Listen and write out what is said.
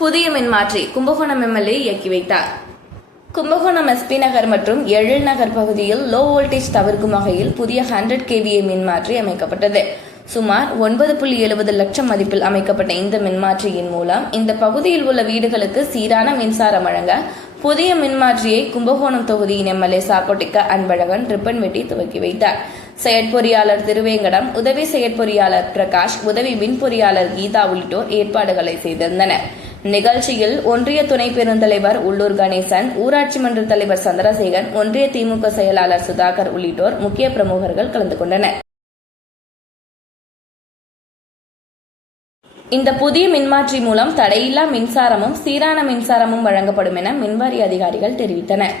புதிய மின்மாற்றி கும்பகோணம் எம்எல்ஏ இயக்கி வைத்தார். கும்பகோணம் எஸ்பி நகர் மற்றும் எழில் நகர் பகுதியில் லோ வோல்டேஜ் தவிர்க்கும் வகையில் புதிய 100 kVA மின்மாற்றி அமைக்கப்பட்டது. சுமார் 9.70 லட்சம் மதிப்பில் அமைக்கப்பட்ட இந்த மின்மாற்றியின் மூலம் இந்த பகுதியில் உள்ள வீடுகளுக்கு சீரான மின்சாரம் வழங்க புதிய மின்மாற்றியை கும்பகோணம் தொகுதியின் எம்எல்ஏ சாக்கோட்டிக்க அன்பழகன் ரிப்பன் வெட்டி துவக்கி வைத்தார். செயற்பொறியாளர் திருவேங்கடம், உதவி செயற்பொறியாளர் பிரகாஷ், உதவி மின் பொறியாளர் கீதா உள்ளிட்டோர் ஏற்பாடுகளை செய்திருந்தனர். நிகழ்ச்சியில் ஒன்றிய துணை பெருந்தலைவர் உள்ளூர் கணேசன், ஊராட்சி மன்ற தலைவர் சந்திரசேகரன், ஒன்றிய திமுக செயலாளர் சுதாகர் உள்ளிட்டோர் முக்கிய பிரமுகர்கள் கலந்து கொண்டனர். இந்த புதிய மின்மாற்றி மூலம் தடையில்லா மின்சாரமும் சீரான மின்சாரமும் வழங்கப்படும் என மின்வாரிய அதிகாரிகள் தெரிவித்தனர்.